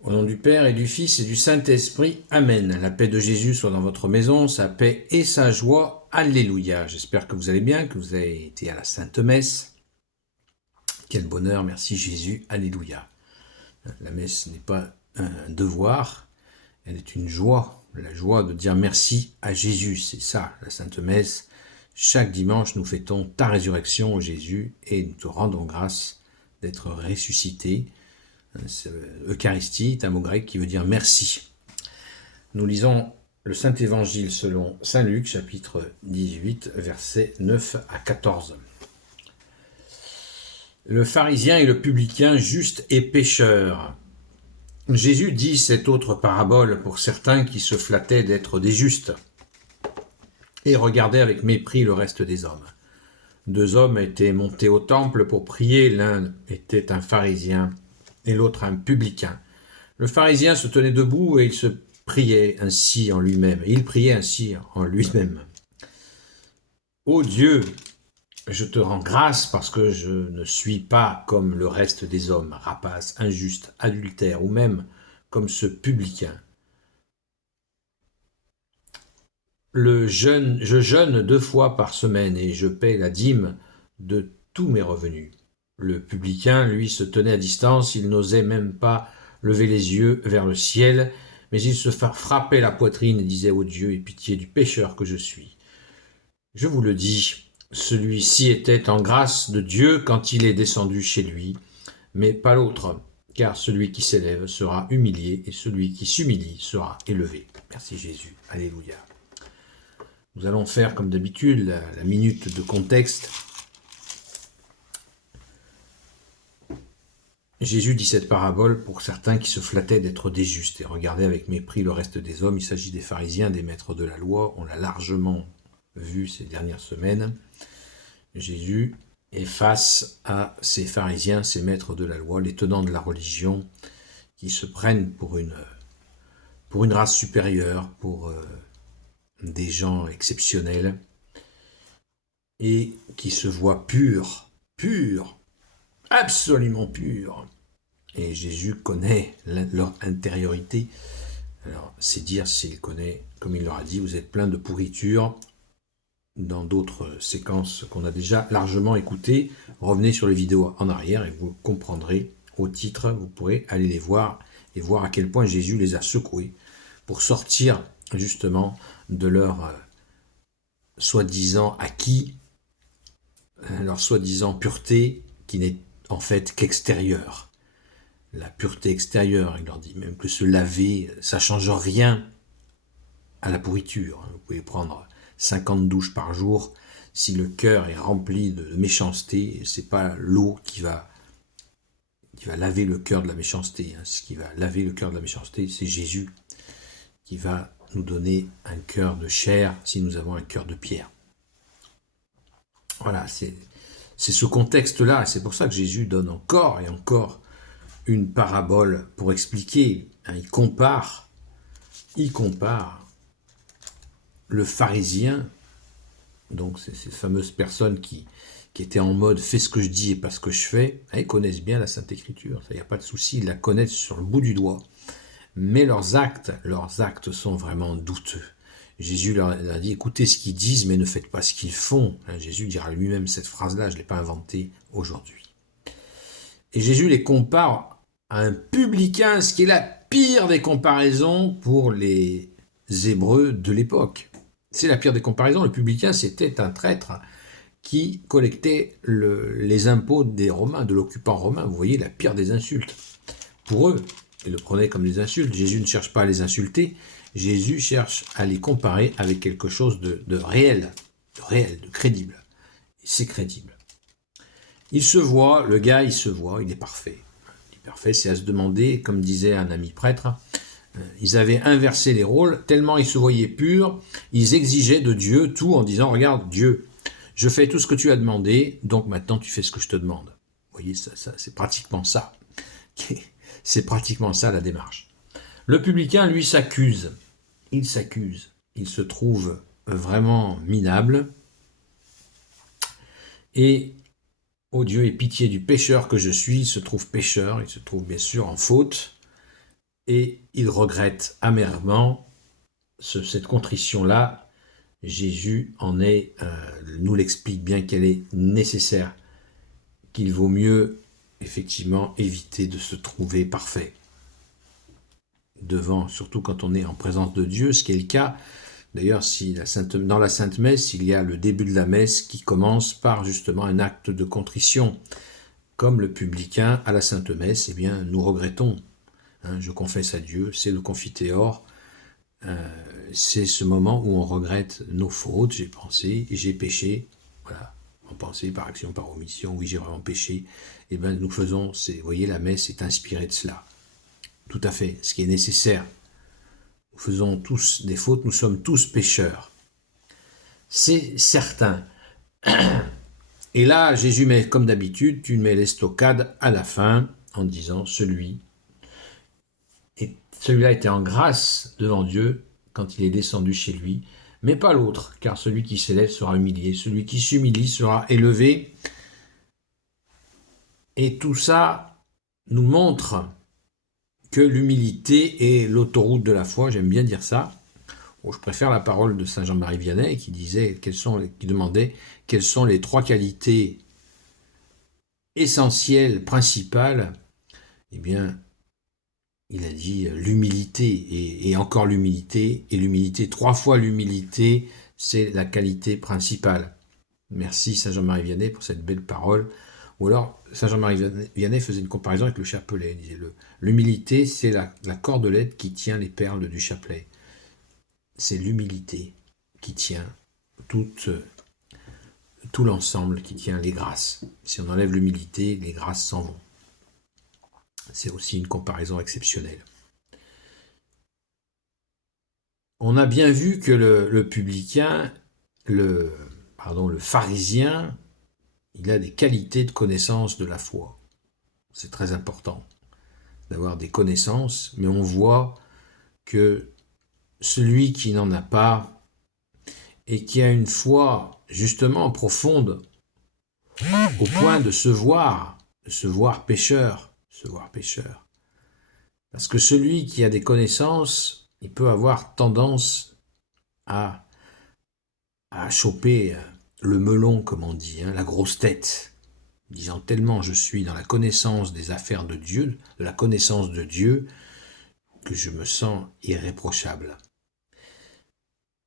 Au nom du Père et du Fils et du Saint-Esprit, Amen. La paix de Jésus soit dans votre maison, sa paix et sa joie. Alléluia. J'espère que vous allez bien, que vous avez été à la Sainte Messe. Quel bonheur, merci Jésus. Alléluia. La messe n'est pas un devoir, elle est une joie. La joie de dire merci à Jésus, c'est ça, la Sainte Messe. Chaque dimanche, nous fêtons ta résurrection, Jésus, et nous te rendons grâce d'être ressuscité. Eucharistie est un mot grec qui veut dire merci. Nous lisons le Saint-Évangile selon Saint Luc, chapitre 18, versets 9 à 14. Le pharisien et le publicain, juste et pécheur. Jésus dit cette autre parabole pour certains qui se flattaient d'être des justes et regardaient avec mépris le reste des hommes. Deux hommes étaient montés au temple pour prier, l'un était un pharisien et l'autre un publicain. Le pharisien se tenait debout et il se priait ainsi en lui-même. Il priait ainsi en lui-même. Ô Dieu, je te rends grâce parce que je ne suis pas comme le reste des hommes, rapaces, injustes, adultères ou même comme ce publicain. Je jeûne 2 fois par semaine et je paie la dîme de tous mes revenus. Le publicain, lui, se tenait à distance, il n'osait même pas lever les yeux vers le ciel, mais il se frappait la poitrine et disait « Ô Dieu, aie pitié du pécheur que je suis ». Je vous le dis, celui-ci était en grâce de Dieu quand il est descendu chez lui, mais pas l'autre, car celui qui s'élève sera humilié et celui qui s'humilie sera élevé. Merci Jésus. Alléluia. Nous allons faire, comme d'habitude, la minute de contexte. Jésus dit cette parabole pour certains qui se flattaient d'être des justes et regardaient avec mépris le reste des hommes. Il s'agit des pharisiens, des maîtres de la loi. On l'a largement vu ces dernières semaines. Jésus est face à ces pharisiens, ces maîtres de la loi, les tenants de la religion, qui se prennent pour une race supérieure, pour des gens exceptionnels, et qui se voient purs, absolument purs. Et Jésus connaît leur intériorité. Alors, c'est dire s'il connaît, comme il leur a dit, vous êtes plein de pourriture. Dans d'autres séquences qu'on a déjà largement écoutées, revenez sur les vidéos en arrière et vous comprendrez au titre, vous pourrez aller les voir et voir à quel point Jésus les a secoués pour sortir justement de leur soi-disant acquis, leur soi-disant pureté qui n'est en fait qu'extérieure. La pureté extérieure, il leur dit même que se laver, ça ne change rien à la pourriture. Vous pouvez prendre 50 douches par jour, si le cœur est rempli de méchanceté, c'est pas l'eau qui va laver le cœur de la méchanceté. Ce qui va laver le cœur de la méchanceté, c'est Jésus qui va nous donner un cœur de chair si nous avons un cœur de pierre. Voilà, c'est ce contexte-là, et c'est pour ça que Jésus donne encore et encore une parabole pour expliquer. Il compare le pharisien, donc c'est ces fameuses personnes qui étaient en mode « fais ce que je dis et pas ce que je fais », ils connaissent bien la Sainte Écriture, il n'y a pas de souci, ils la connaissent sur le bout du doigt. Mais leurs actes sont vraiment douteux. Jésus leur a dit « écoutez ce qu'ils disent, mais ne faites pas ce qu'ils font ». Jésus dira lui-même cette phrase-là, je ne l'ai pas inventée aujourd'hui. Et Jésus les compare à un publicain, ce qui est la pire des comparaisons pour les Hébreux de l'époque. C'est la pire des comparaisons. Le publicain, c'était un traître qui collectait les impôts des Romains, de l'occupant romain. Vous voyez, la pire des insultes. Pour eux, ils le prenaient comme des insultes. Jésus ne cherche pas à les insulter. Jésus cherche à les comparer avec quelque chose de réel, de crédible. Et c'est crédible. Il se voit, le gars, il se voit, il est parfait. Il est parfait, c'est à se demander, comme disait un ami prêtre, ils avaient inversé les rôles, tellement ils se voyaient purs, ils exigeaient de Dieu tout en disant « Regarde, Dieu, je fais tout ce que tu as demandé, donc maintenant tu fais ce que je te demande. » Vous voyez, ça, c'est pratiquement ça. C'est pratiquement ça la démarche. Le publicain, lui, s'accuse. Il s'accuse. Il se trouve vraiment minable. Et ô Dieu, aie pitié du pécheur que je suis, il se trouve pécheur, il se trouve bien sûr en faute. et il regrette amèrement cette contrition-là. Jésus nous l'explique bien qu'elle est nécessaire, qu'il vaut mieux effectivement éviter de se trouver parfait devant, surtout quand on est en présence de Dieu, ce qui est le cas. D'ailleurs, dans la Sainte Messe, il y a le début de la messe qui commence par justement un acte de contrition. Comme le publicain à la Sainte Messe, eh bien, nous regrettons. Je confesse à Dieu, c'est le confiteor. C'est ce moment où on regrette nos fautes. J'ai pensé, j'ai péché. Voilà, en pensée, par action, par omission. Oui, j'ai vraiment péché. Eh bien, nous faisons, vous voyez, la messe est inspirée de cela. Tout à fait, ce qui est nécessaire. Nous faisons tous des fautes, nous sommes tous pécheurs. C'est certain. Et là, Jésus met, comme d'habitude, tu mets l'estocade à la fin, en disant, celui-là était en grâce devant Dieu quand il est descendu chez lui, mais pas l'autre, car celui qui s'élève sera humilié, celui qui s'humilie sera élevé. Et tout ça nous montre que l'humilité est l'autoroute de la foi, j'aime bien dire ça. Bon, je préfère la parole de saint Jean-Marie Vianney qui demandait quelles sont les 3 qualités essentielles, principales. Eh bien, il a dit l'humilité, et encore l'humilité, et l'humilité, 3 fois l'humilité, c'est la qualité principale. Merci saint Jean-Marie Vianney pour cette belle parole. Ou alors, saint Jean-Marie Vianney faisait une comparaison avec le chapelet. Il disait l'humilité, c'est la cordelette qui tient les perles du chapelet. C'est l'humilité qui tient tout l'ensemble, qui tient les grâces. Si on enlève l'humilité, les grâces s'en vont. C'est aussi une comparaison exceptionnelle. On a bien vu que le publicain, le pharisien, il a des qualités de connaissance de la foi. C'est très important d'avoir des connaissances, mais on voit que celui qui n'en a pas et qui a une foi justement profonde au point de se voir pécheur. Parce que celui qui a des connaissances, il peut avoir tendance à choper le melon, comme on dit, la grosse tête, disant tellement je suis dans la connaissance des affaires de Dieu, de la connaissance de Dieu, que je me sens irréprochable.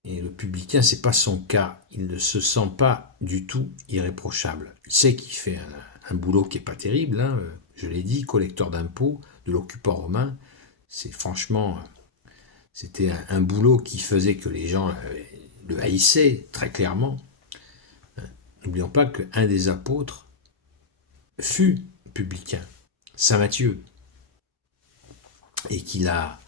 Et le publicain, c'est pas son cas. Il ne se sent pas du tout irréprochable. Il sait qu'il fait un boulot qui est pas terrible. Je l'ai dit, collecteur d'impôts de l'occupant romain. C'était un boulot qui faisait que les gens le haïssaient très clairement. N'oublions pas qu'un des apôtres fut publicain, saint Matthieu, et qu'il a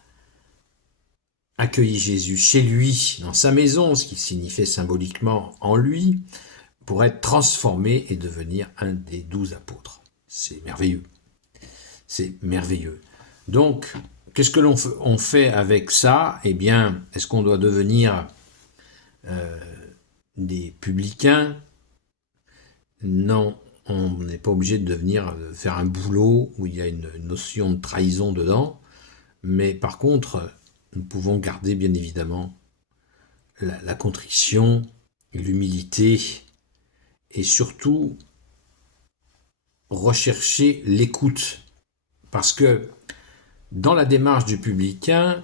accueilli Jésus chez lui, dans sa maison, ce qui signifiait symboliquement en lui, pour être transformé et devenir un des 12 apôtres. C'est merveilleux. C'est merveilleux. Donc, qu'est-ce que l'on fait avec ça? Eh bien, est-ce qu'on doit devenir des publicains? Non, on n'est pas obligé de faire un boulot où il y a une notion de trahison dedans, mais par contre, nous pouvons garder bien évidemment la contrition, l'humilité et surtout rechercher l'écoute. Parce que dans la démarche du publicain,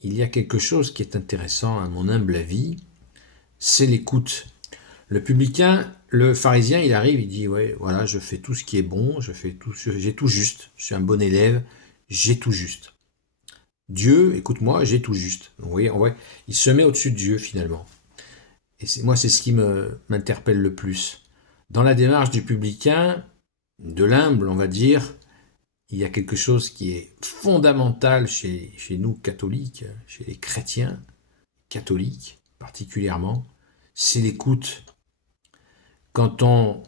il y a quelque chose qui est intéressant à mon humble avis, c'est l'écoute. Le publicain, le pharisien, il arrive, il dit ouais, voilà, je fais tout ce qui est bon, j'ai tout juste, je suis un bon élève, j'ai tout juste. Dieu, écoute-moi, j'ai tout juste. Vous voyez, il se met au-dessus de Dieu finalement. Et moi, c'est ce qui m'interpelle le plus. Dans la démarche du publicain, de l'humble, on va dire, il y a quelque chose qui est fondamental chez nous catholiques, chez les chrétiens catholiques particulièrement, c'est l'écoute. Quand on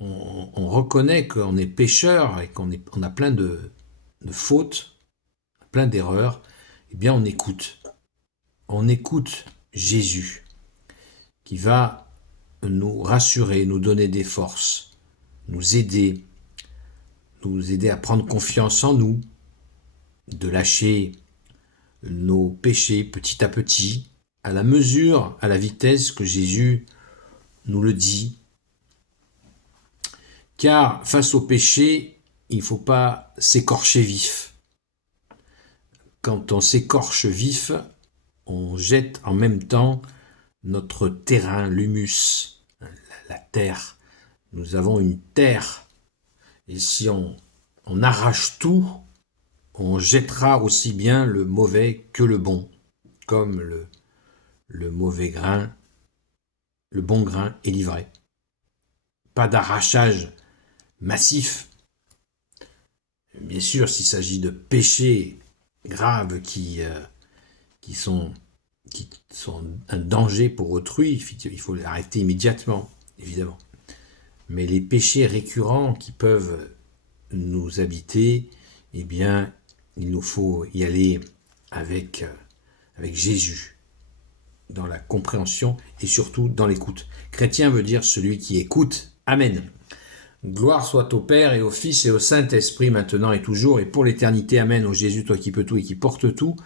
reconnaît qu'on est pécheur et qu'on a plein de fautes, plein d'erreurs, eh bien on écoute. On écoute Jésus qui va nous rassurer, nous donner des forces, nous aider à prendre confiance en nous, de lâcher nos péchés petit à petit, à la mesure, à la vitesse que Jésus nous le dit. Car face au péché, il ne faut pas s'écorcher vif. Quand on s'écorche vif, on jette en même temps notre terrain, l'humus, la terre. Nous avons une terre. Et si on arrache tout, on jettera aussi bien le mauvais que le bon, comme le mauvais grain, le bon grain est livré. Pas d'arrachage massif. Bien sûr, s'il s'agit de péchés graves qui sont un danger pour autrui, il faut l'arrêter immédiatement, évidemment. Mais les péchés récurrents qui peuvent nous habiter, eh bien, il nous faut y aller avec Jésus, dans la compréhension et surtout dans l'écoute. Chrétien veut dire celui qui écoute. Amen. Gloire soit au Père et au Fils et au Saint-Esprit, maintenant et toujours, et pour l'éternité. Amen. Ô Jésus, toi qui peux tout et qui portes tout,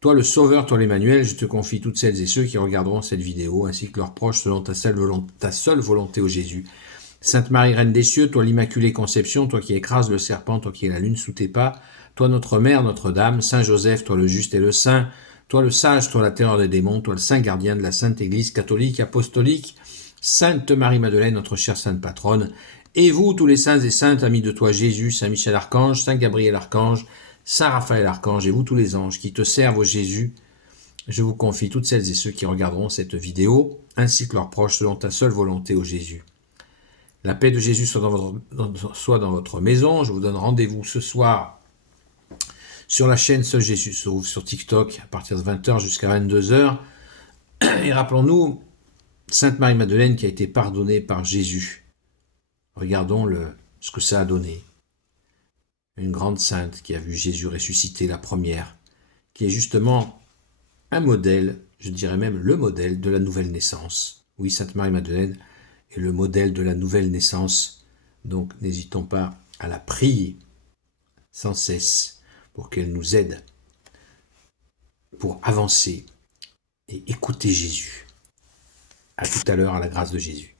toi le Sauveur, toi l'Emmanuel, je te confie toutes celles et ceux qui regarderont cette vidéo, ainsi que leurs proches, selon ta seule volonté, ô Jésus. Sainte Marie, Reine des cieux, toi l'Immaculée Conception, toi qui écrases le serpent, toi qui es la lune sous tes pas, toi notre Mère, Notre-Dame, Saint Joseph, toi le juste et le saint, toi le sage, toi la terreur des démons, toi le saint gardien de la Sainte Église catholique, apostolique, Sainte Marie-Madeleine, notre chère Sainte Patronne, et vous, tous les saints et saintes, amis de toi Jésus, Saint Michel Archange, Saint Gabriel Archange, Saint Raphaël Archange, et vous tous les anges qui te servent, ô Jésus, je vous confie toutes celles et ceux qui regarderont cette vidéo, ainsi que leurs proches, selon ta seule volonté, ô Jésus. La paix de Jésus soit dans votre maison. Je vous donne rendez-vous ce soir sur la chaîne Seul Jésus sur TikTok à partir de 20h jusqu'à 22h. Et rappelons-nous, Sainte Marie-Madeleine qui a été pardonnée par Jésus. Regardons ce que ça a donné. Une grande sainte qui a vu Jésus ressusciter, la première, qui est justement un modèle, je dirais même le modèle de la nouvelle naissance. Oui, Sainte Marie-Madeleine est le modèle de la nouvelle naissance. Donc n'hésitons pas à la prier sans cesse pour qu'elle nous aide pour avancer et écouter Jésus. À tout à l'heure, à la grâce de Jésus.